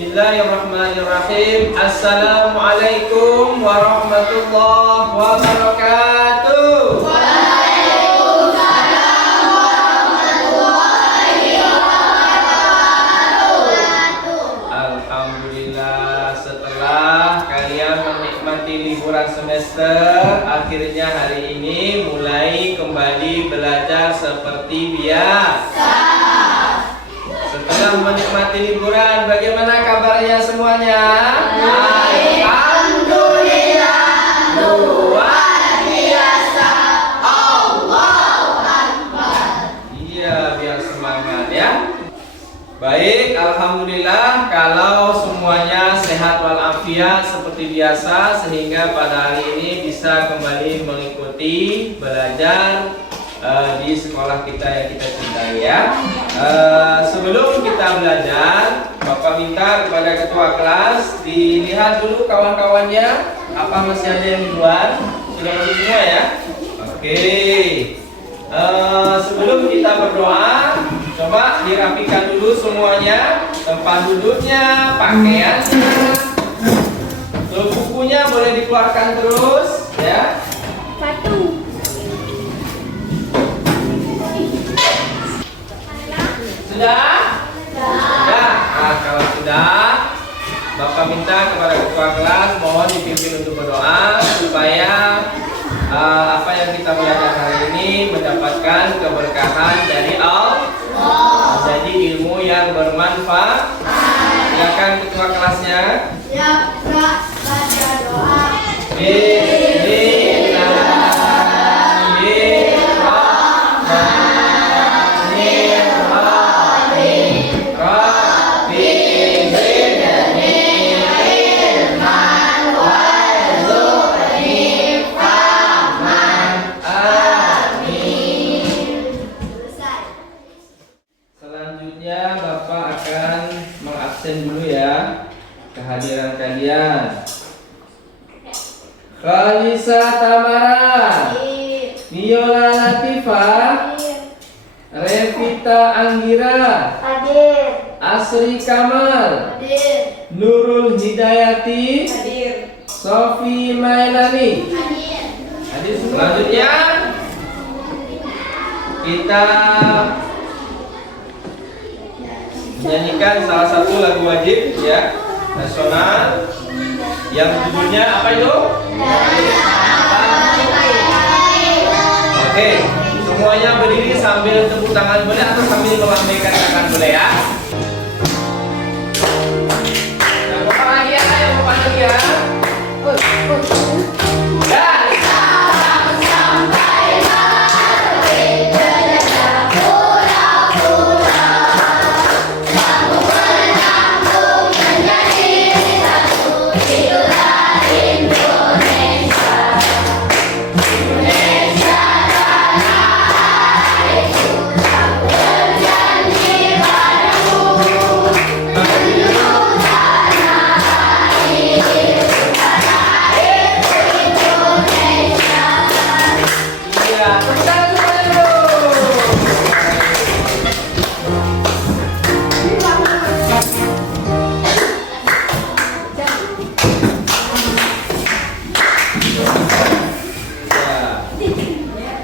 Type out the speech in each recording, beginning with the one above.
Bismillahirrahmanirrahim. Assalamualaikum warahmatullahi wabarakatuh. Waalaikumsalam warahmatullahi wabarakatuh. Alhamdulillah, setelah kalian menikmati liburan semester, akhirnya hari ini mulai kembali belajar seperti biasa. Setelah menikmati liburan, bagaimana kabarnya semuanya? Alhamdulillah, luar biasa. Allahu Akbar. Iya, biar semangat ya. Baik, alhamdulillah kalau semuanya sehat walafiat seperti biasa, sehingga pada hari ini bisa kembali mengikuti belajar di sekolah kita yang kita cintai ya. Sebelum kita belajar, Bapak minta kepada ketua kelas dilihat dulu kawan-kawannya, apa masih ada yang di luar? Sudah masuk semua ya? Oke. Sebelum kita berdoa, coba dirapikan dulu semuanya, tempat duduknya, pakaiannya, bukunya boleh dikeluarkan terus ya. Sudah? Sudah. Nah, kalau sudah, Bapak minta kepada ketua kelas mohon dipimpin untuk berdoa supaya apa yang kita belajar hari ini mendapatkan keberkahan dari Allah, jadi ilmu yang bermanfaat. Silakan ketua kelasnya. Ya, Kak, baca doa. Selanjutnya Bapak akan mengabsen dulu ya kehadiran kalian. Khalisa Tamara, Viola Latifah, Revita Anggira, Hadir. Asri Kamal, Hadir. Nurul Hidayati, Hadir. Sofi Mailani. Hadir. Hadir. Selanjutnya kita menyanyikan salah satu lagu wajib ya nasional yang judulnya apa itu? Oke, semuanya berdiri sambil tepuk tangan boleh atau sambil melambaikan tangan boleh ya. Nah, Bapak lagi ya, ayo Bapak lagi ya.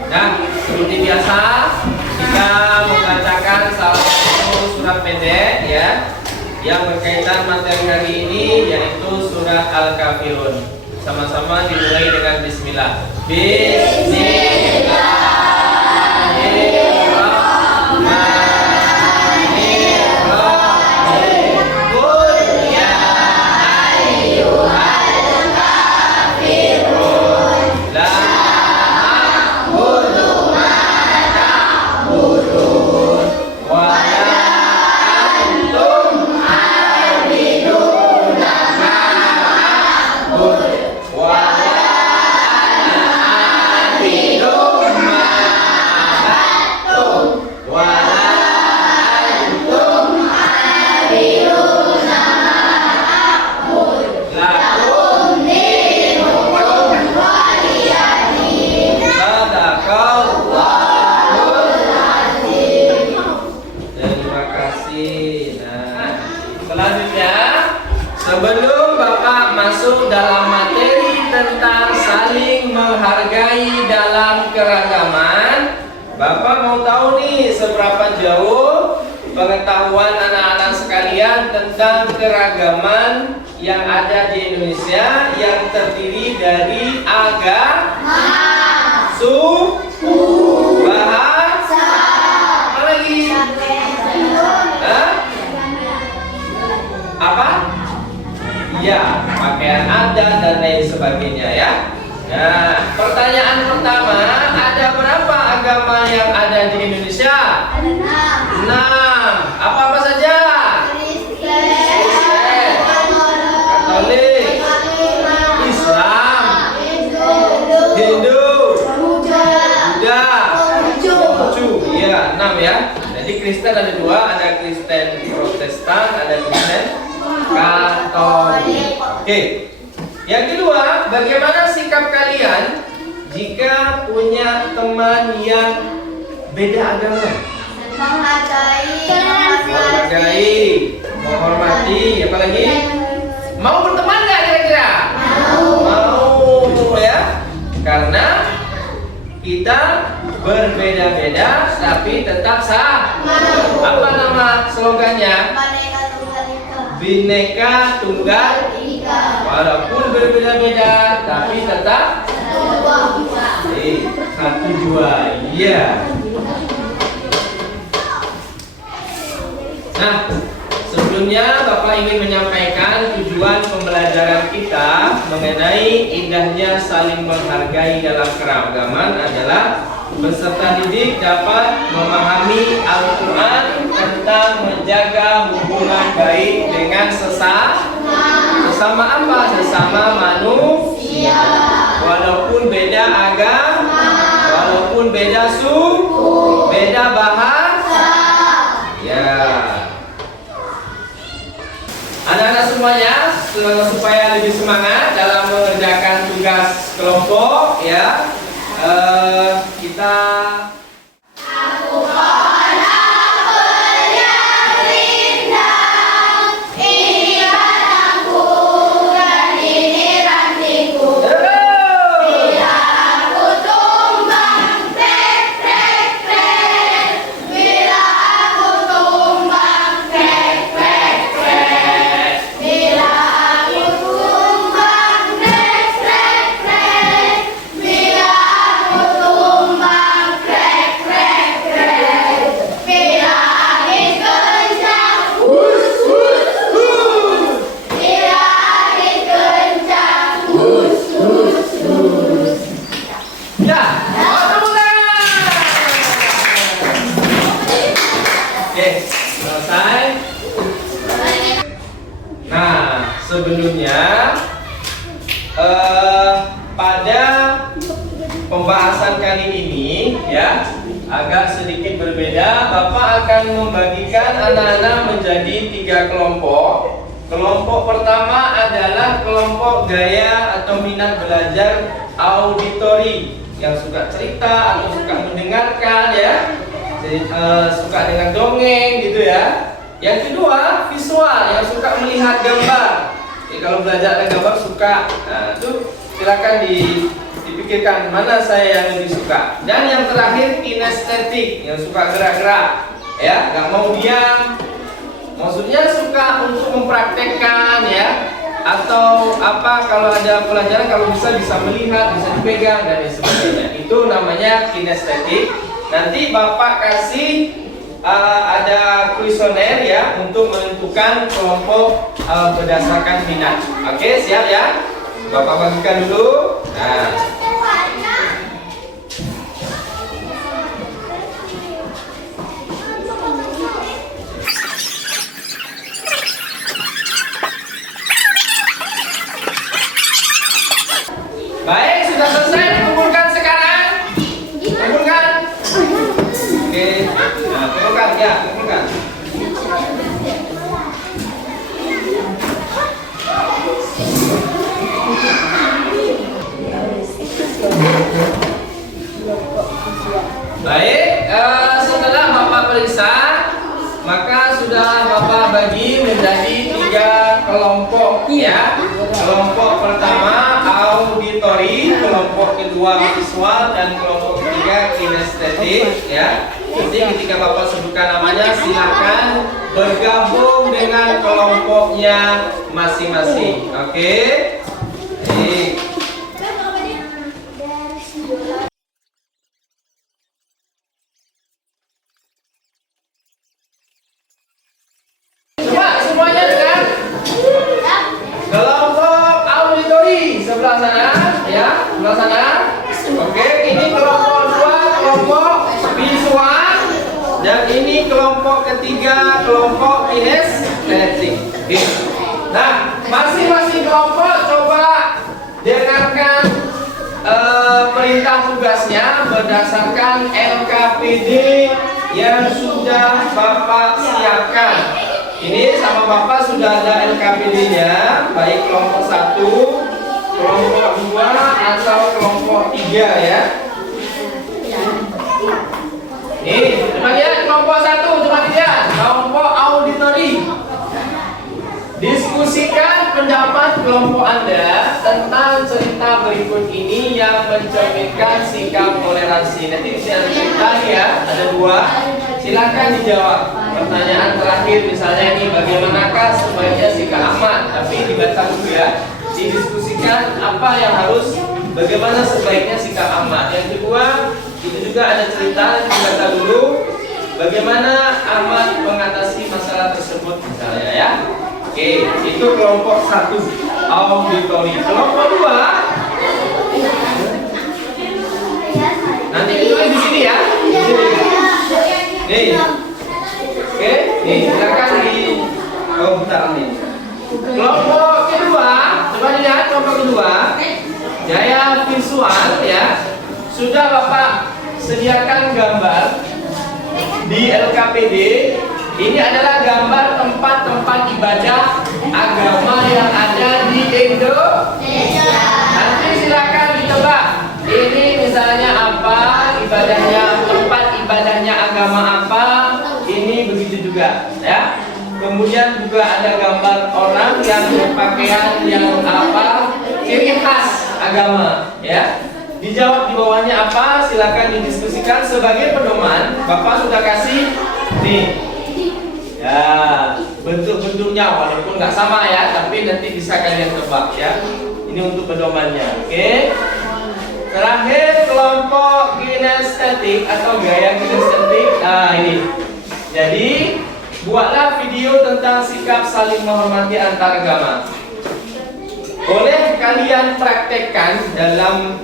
Dan seperti biasa kita membacakan salah satu surat pendek ya yang berkaitan materi hari ini, yaitu surat Al-Kafirun. Sama-sama dimulai dengan bismillah. Bismillah. masuk dalam materi tentang saling menghargai dalam keragaman. Bapak mau tahu nih seberapa jauh pengetahuan anak-anak sekalian tentang keragaman yang ada di Indonesia yang terdiri dari agama, suku, bahasa, apa lagi? Hah? Apa? Ya, pakaian adat dan lain sebagainya ya. Nah, pertanyaan pertama, ada berapa agama yang ada di Indonesia? Ada 6. 6. Apa-apa saja? Katolik, Islam, Hindu, Buddha, Konghucu. Iya, 6 ya. Jadi Kristen ada 2, ada Kristen Protestan, ada Kristen Katolik. Oke. Yang kedua, bagaimana sikap kalian jika punya teman yang beda agama? Menghargai, menghormati, apa lagi? Mau berteman nggak kira-kira? Mau ya? Karena kita berbeda-beda tapi tetap sama. Apa nama slogannya? Bineka Tunggal Ika. Walaupun berbeda-beda tapi tetap satu jua. Iya. Nah, sebelumnya Bapak ingin menyampaikan tujuan pembelajaran kita mengenai indahnya saling menghargai dalam keragaman adalah peserta didik dapat memahami Al-Quran tentang menjaga hubungan baik dengan sesama apa? Sesama manusia. Walaupun beda agama, walaupun beda suku, beda bahasa. Ya. Anak-anak semuanya, supaya lebih semangat dalam mengerjakan tugas kelompok ya. Kita selesai. Nah, sebelumnya pada pembahasan kali ini ya agak sedikit berbeda. Bapak akan membagikan anak-anak menjadi 3 kelompok. Kelompok pertama adalah kelompok gaya atau minat belajar auditori, yang suka cerita atau suka mendengarkan ya. Suka dengan dongeng gitu ya. Yang kedua visual, yang suka melihat gambar. Jadi kalau belajar dengan gambar suka. Nah, itu silakan dipikirkan mana saya yang lebih suka. Dan yang terakhir kinestetik, yang suka gerak-gerak ya, nggak mau diam. Maksudnya suka untuk mempraktekkan ya, atau apa, kalau ada pelajaran kalau bisa melihat, bisa dipegang dan lain sebagainya. Itu namanya kinestetik. Nanti Bapak kasih ada kuesioner ya untuk menentukan kelompok berdasarkan minat. Oke, siap ya? Bapak bagikan dulu. Nah. Baik, sudah selesai dikumpulkan sekarang? Kumpulkan? Oke, nah kumpulkan ya, kumpulkan. Baik, setelah Bapak periksa, maka sudah Bapak bagi menjadi 3 kelompok ya. Kelompok kedua visual dan kelompok ketiga kinestetik ya. Nanti ketika Bapak sebutkan namanya silakan bergabung dengan kelompoknya masing-masing. Oke? Baik. Coba semuanya dengan kelompok auditori sebelah sana ya, sebelah sana. Oke, ini kelompok dua, kelompok visual, dan ini kelompok ketiga, kelompok kinestetik. Oke. Nah, masing-masing kelompok coba dengarkan perintah tugasnya berdasarkan LKPD yang sudah Bapak siapkan. Ini sama Bapak sudah ada LKPD-nya, baik kelompok 1, kelompok 2 atau kelompok 3 ya. Nih, coba lihat kelompok 1, coba lihat kelompok auditori. Diskusikan pendapat kelompok Anda tentang cerita berikut ini yang mencerminkan sikap toleransi. Nanti saya cerita ya, ada 2. Silakan dijawab. Pertanyaan terakhir misalnya ini, bagaimanakah sebaiknya sikap Ahmad? Tapi dibaca dulu ya. Didiskusikan apa yang harus, bagaimana sebaiknya sikap Ahmad. Yang kedua, itu juga ada cerita, dibaca dulu. Bagaimana Ahmad mengatasi masalah tersebut misalnya ya. Oke, itu kelompok 1 auditori. Kelompok 2 nanti ditulis di sini ya. Di sini. Nih. Oke, nih silakan di bentar nih. Kelompok kedua, coba lihat kelompok kedua. Gaya visual ya. Sudah Bapak sediakan gambar di LKPD. Ini adalah gambar tempat-tempat ibadah agama yang ada di Indonesia. Nanti silakan ditebak. Ini misalnya apa ibadahnya, tempat ibadahnya agama apa. Ini begitu juga, ya. Kemudian juga ada gambar orang yang berpakaian yang apa, ciri khas agama, ya. Dijawab di bawahnya apa, silakan didiskusikan sebagai pedoman. Bapak sudah kasih nih. Ya, bentuk-bentuknya walaupun nggak sama ya, tapi nanti bisa kalian tebak ya. Ini untuk pedomannya, oke? Terakhir kelompok kinestetik atau gaya kinestetik. Nah ini. Jadi buatlah video tentang sikap saling menghormati antar agama. Boleh kalian praktekkan dalam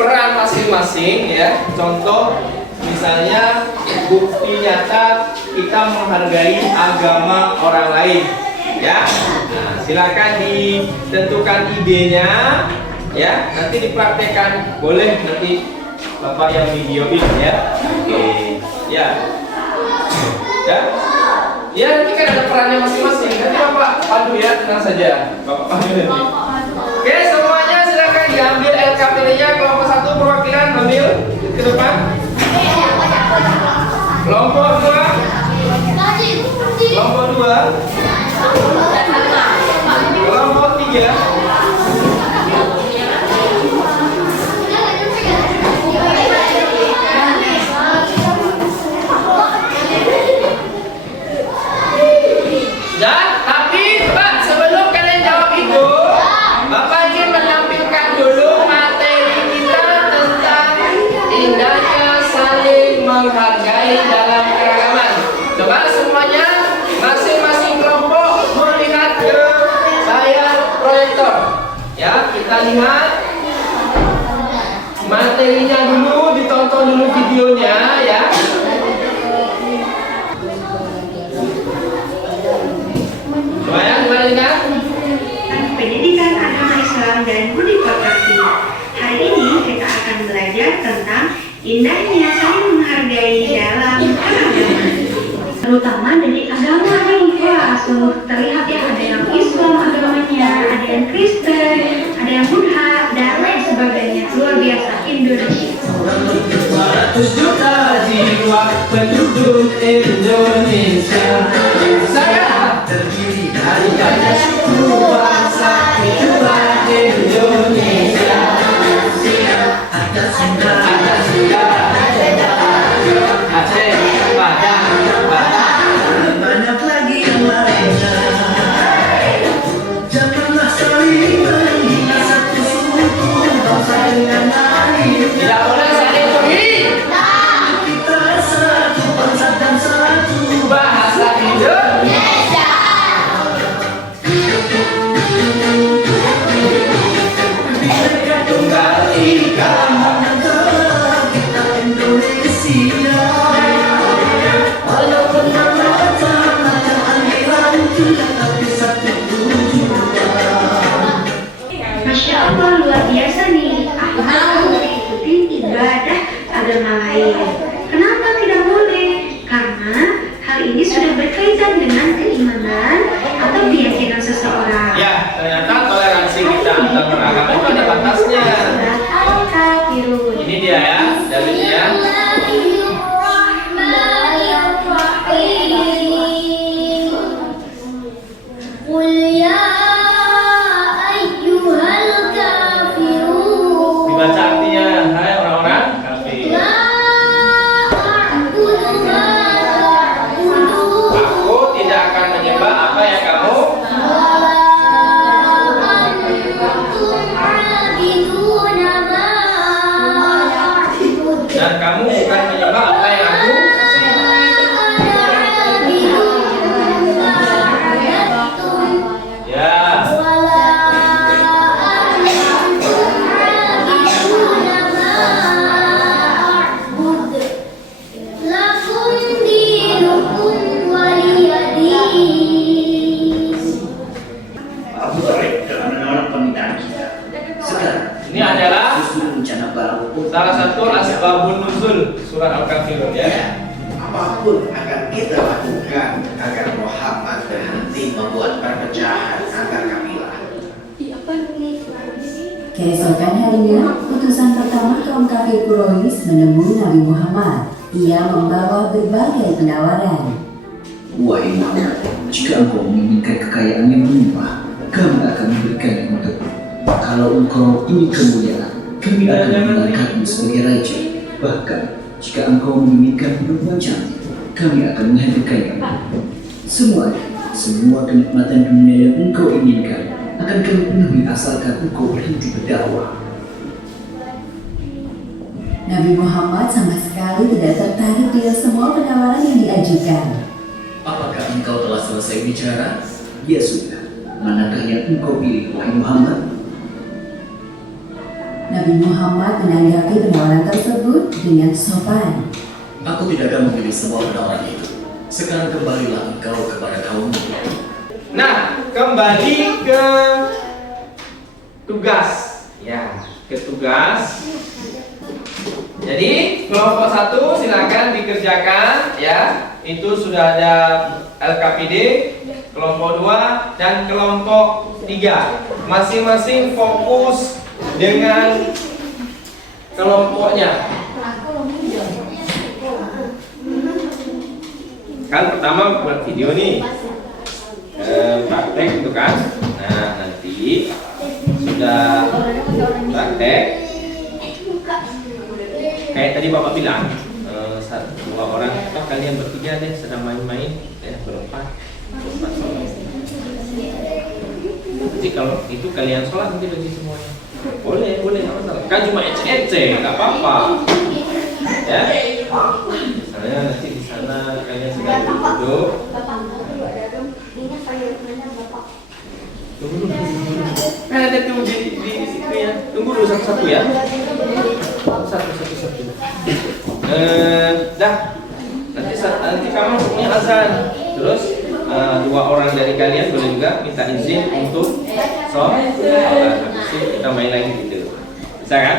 peran masing-masing ya. Contoh misalnya bukti nyata kita menghargai agama orang lain ya. Nah, silakan ditentukan idenya ya, nanti dipraktekkan. Boleh nanti Bapak yang videoin ya. Oke. Ya. Ya. Ya, nanti kan ada perannya masing-masing. Nanti Bapak padu ya, tenang saja. Bapak padu nanti. Oke, semuanya silakan diambil LKPD-nya. Kelompok 1 perwakilan ambil ke depan. Kelompok 2. Kelompok 2. Kelompok 3. Dan tapi Pak, sebelum kalian jawab itu, Bapak ingin menampilkan dulu materi kita tentang indahnya saling menghargai dalam keragaman. Coba semuanya, masing-masing kelompok melihat ke layar proyektor. Ya, kita lihat materinya dulu, ditonton dulu videonya ya. Coba ya, gimana lihat? Pendidikan Agama Islam dan Budi Pekerti. Hari ini kita akan belajar tentang indahnya saling menghargai dalam keragaman. Terutama dari agama nih, wah sungguh terlihat ya, ada yang Islam agamanya, ada yang Kristen, ada yang Buddha, dan lain sebagainya. Luar biasa Indonesia. 200 juta jiwa penduduk Indonesia. Saya terdiri dari banyak suku bangsa, itulah Indonesia. Masya Allah, luar biasa nih. Ahmad harus ikuti ibadah agama lain. Kenapa tidak boleh? Karena hal ini sudah berkaitan dengan keimanan atau keyakinan seseorang. Ya, ternyata toleransi kita antar beragama itu ada batasnya. Surat Al-Kafirun. Ini dia ya, dalilnya. Dibaca artinya, hai orang-orang kafir. Aku tidak akan menyembah apa yang kamu. Dan kamu bukan menyembah apa yang aku. Ya. Abu Talib telah menolak permintaan kita. Sekarang Ini adalah justru rencana baru salah satu asbabun nuzul surat Al-Kafirun ya. Apapun akan kita lakukan agar Muhammad berhenti membuat perpecahan antar kabilah. Keesokan harinya, utusan pertama kaum kafir Quraisy menemui Nabi Muhammad. Ia membawa berbagai penawaran. Wahai Muhammad, jika engkau menginginkan kekayaan yang melimpah, kami akan memberikannya untukmu. Kalau engkau ingin kemuliaan, kami akan mengangkatmu sebagai raja. Bahkan, jika engkau menginginkan perempuan cantik, kami akan menghadirkannya. Semua kenikmatan dunia yang engkau inginkan akan kami penuhi asalkan engkau berhenti berdakwah. Nabi Muhammad sama sekali tidak tertarik dengan semua penawaran yang diajukan. Apakah engkau telah selesai bicara? Ya sudah. Manakah yang engkau pilih, wahai Muhammad? Nabi Muhammad menanggapi penawaran tersebut dengan sopan. Aku tidak akan memilih semua penawaran itu. Sekarang kembalilah engkau kepada kaummu. Nah, kembali ke tugas. Ya, ke tugas. Jadi, kelompok 1 silakan dikerjakan ya. Itu sudah ada LKPD, kelompok 2 dan kelompok 3. Masing-masing fokus dengan kelompoknya. Kan pertama buat video nih, praktek itu kan. Nah, nanti sudah praktek kayak tadi Bapak bilang, dua orang atau kalian bertiga deh sedang main-main ya, berempat sholat. Nanti kalau itu kalian sholat nanti bagi semuanya. Boleh, nggak masalah. Kan cuma ece-ece, nggak apa-apa. Ya. Misalnya nanti di sana kalian sedang duduk. Tunggu. Nah, ada tuh di situ ya. Tunggu dulu satu-satu ya. Satu. Dah. Nanti kamu punya azan. Terus dua orang dari kalian boleh juga minta izin untuk sholat. Habis itu kita main lagi gitu. Bisa kan?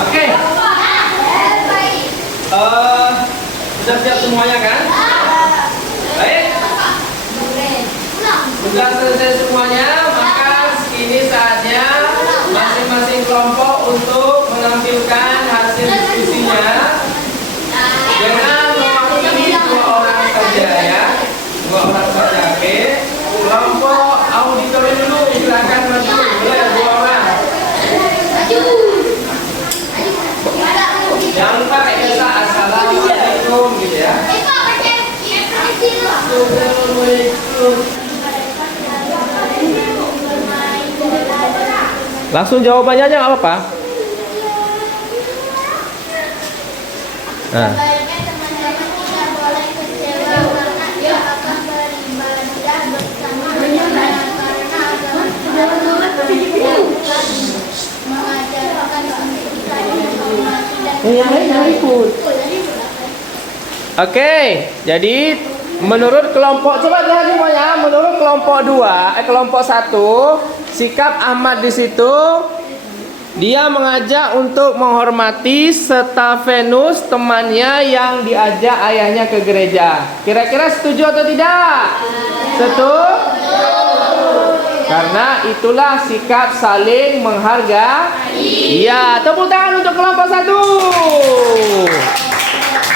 Oke. Sudah siap semuanya kan? Baik. Sudah selesai semuanya, maka ini saatnya masing-masing kelompok untuk menampilkan hasil diskusinya dengan mewakili dua orang saja ya. Dua orang saja, oke. Kelompok auditorium dulu, silakan maju. Boleh dua orang. Jangan lupa kayak biasa, assalamualaikum gitu ya. Assalamualaikum. Langsung jawabannya aja nggak apa-apa. Nah. Sebaiknya teman-teman tidak boleh kecewa karena ia akan beribadah bersama karena agama mengajarkan kita menghormati dan Oke, jadi menurut kelompok, coba lihat semuanya, menurut kelompok 2, kelompok 1, sikap Ahmad di situ dia mengajak untuk menghormati Stefanus temannya yang diajak ayahnya ke gereja. Kira-kira setuju atau tidak? Setuju. Karena itulah sikap saling menghargai. Iya, tepuk tangan untuk kelompok 1.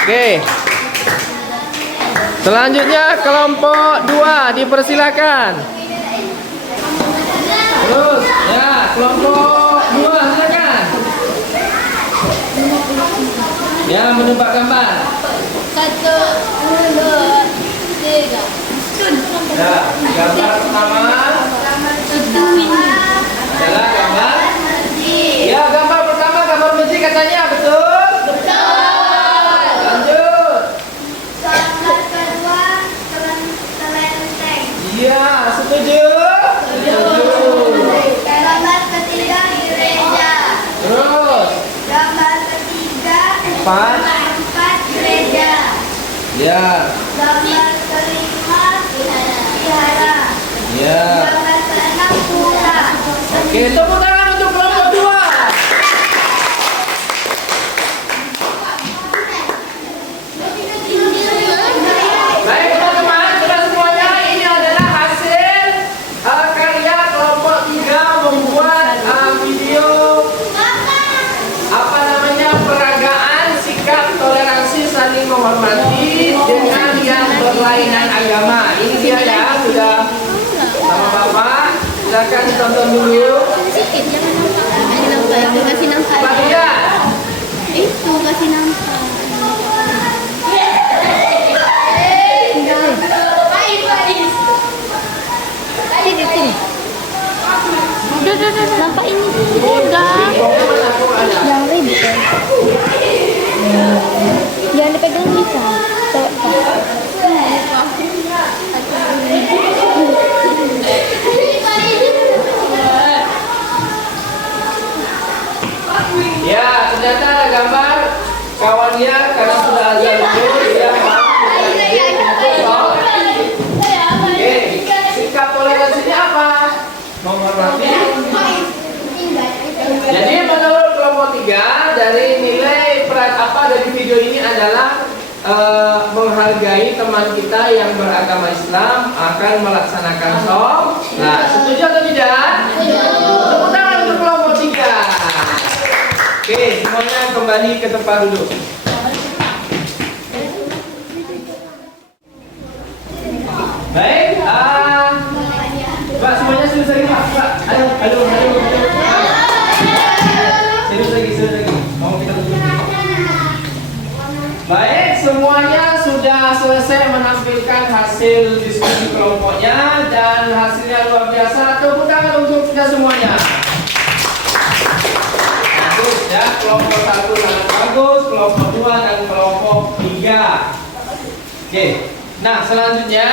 Oke. Selanjutnya kelompok 2 dipersilakan. Terus ya kelompok 2 silakan. Ya menebak gambar. 1, 2, 3. Ya gambar pertama adalah gambar. Ya gambar pertama gambar masjid katanya betul. Iya, setuju. Gambar ketiga gereja. Terus Gambar ketiga empat. gereja. Ya. Gambar kelima vihara. Ya. Gambar keenam pura. Oke, tepuk tangan untuk kelompok 2. Baik teman-teman, sudah semuanya ini adalah hasil karya kelompok 3 membuat video apa namanya peragaan sikap toleransi saling menghormati dengan yang berlainan agama. Ini dia ya, sudah sama Bapak. Silakan ditonton dulu. Sedikit, jangan nampak. Kasih nampak. Pak lihat. Itu kasih nampak. Udah, nampak ini. Udah. Jangan ribet. Jangan dipegang bisa. Ya, ternyata ada gambar kawannya karena sudah azan dulu dia Oke, sikap toleransinya apa? Menghormati. Jadi menurut kelompok 3 dari nilai dari video ini adalah menghargai teman kita yang beragama Islam akan melaksanakan sholat. Nah, setuju atau tidak? Tepuk tangan untuk kelompok 3. Oke, semuanya kembali ke tempat duduk. Baik, Pak semuanya serius lagi Pak. Aduh. Serius lagi. Mau kita tutup. Baik, semuanya sudah selesai menampilkan hasil diskusi kelompoknya dan hasilnya luar biasa. Tepuk tangan untuk kita semuanya. Bagus ya, kelompok 1 sangat bagus, kelompok 2 dan kelompok 3. Oke, nah selanjutnya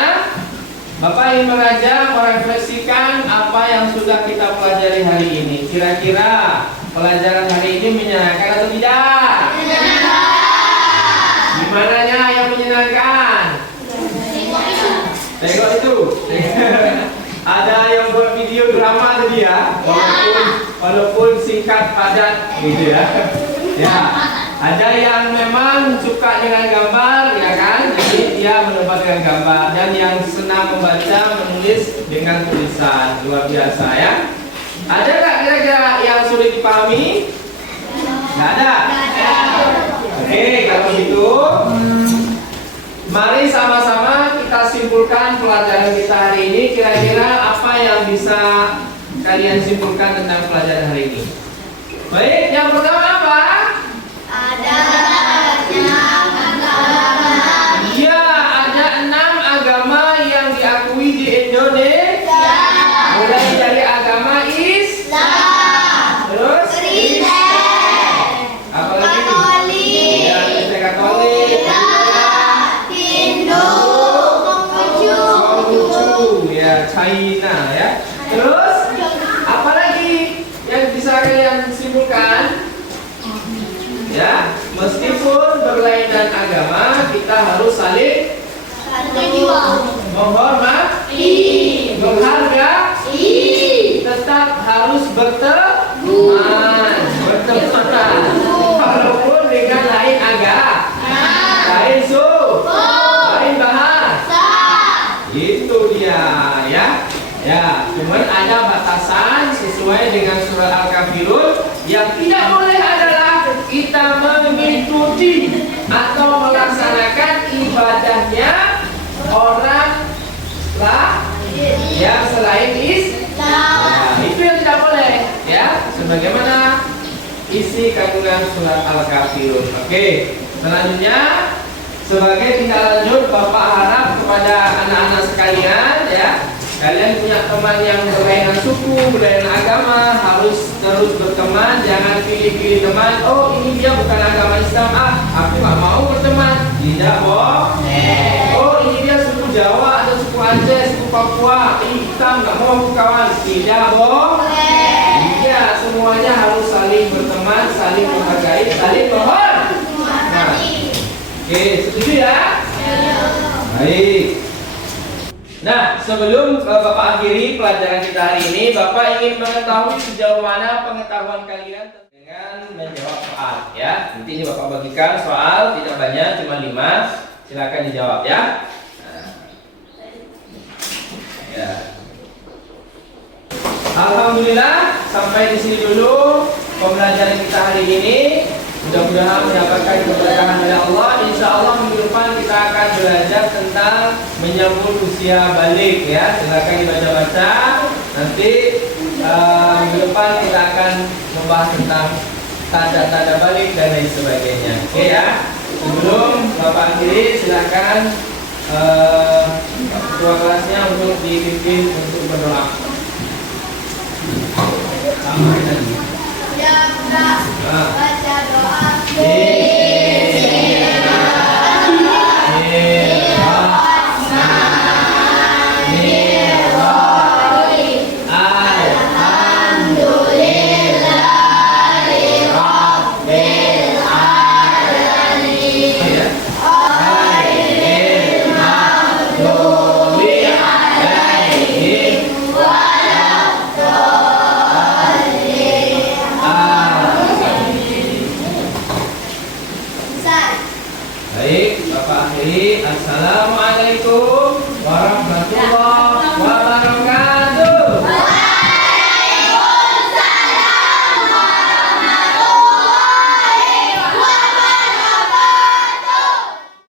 Bapak ingin mengajak merefleksikan apa yang sudah kita pelajari hari ini. Kira-kira pelajaran hari ini menyenangkan atau tidak? Gimananya yang menyenangkan? Tengok itu. Ada yang buat video drama tadi ya, walaupun singkat padat gitu ya. Ya, ada yang memang suka dengan gambar ya kan, jadi dia menebar dengan gambar, dan yang senang membaca menulis dengan tulisan. Luar biasa ya. Ada nggak kira-kira yang sulit dipahami? Nggak ada. Oke, kalau gitu mari sama-sama kita simpulkan pelajaran kita hari ini. Kira-kira apa yang bisa kalian simpulkan tentang pelajaran hari ini? Baik, yang pertama apa? Ada 6 agama. Ya, ada 6 agama yang diakui di Indonesia. Mulai dari agama Islam. disimpulkan? Ya, meskipun berlainan agama, kita harus saling menghormati, menghargai, tetap harus berteman, walaupun dengan lain agama, lain suku, lain bahasa. Itu dia, ya. Ya, cuman ada batasan sesuai dengan surah Al-Kafirun. Yang tidak boleh adalah kita mengikuti atau melaksanakan ibadahnya orang yang selain Islam. Nah, itu yang tidak boleh, ya. Sebagaimana isi kandungan surat Al-Kafirun. Oke, selanjutnya sebagai tindak lanjut, Bapak harap kepada anak-anak sekalian, ya, kalian punya teman yang berlainan suku, berlainan agama, harus terus berteman, jangan pilih-pilih teman. Oh, ini dia bukan agama Islam, aku nggak mau berteman. Tidak boleh. Oh, ini dia suku Jawa atau suku Aceh, suku Papua, ini kita nggak mau aku kawan. Tidak boleh. Iya, semuanya harus saling berteman, saling menghargai, saling menghormati. Nah, oke, setuju ya? Baik. Nah, sebelum Bapak akhiri pelajaran kita hari ini, Bapak ingin mengetahui sejauh mana pengetahuan kalian dengan menjawab soal, ya. Nanti ini Bapak bagikan soal, tidak banyak, cuma 5. Silakan dijawab, ya. Nah. Ya. Alhamdulillah, sampai di sini dulu pembelajaran kita hari ini. Mudah-mudahan mendapatkan keberkahan dari Allah. Insya Allah minggu depan kita akan belajar tentang menyambut usia balik, ya. Silakan dibaca-baca. Nanti minggu depan kita akan membahas tentang tanda-tanda balik dan lain sebagainya. Oke, ya. Sebelum Bapak akhiri, silakan ketua kelasnya untuk dipimpin untuk berdoa. Sama tadi. Baca doa. Baik, Bapak akhiri. Assalamualaikum warahmatullahi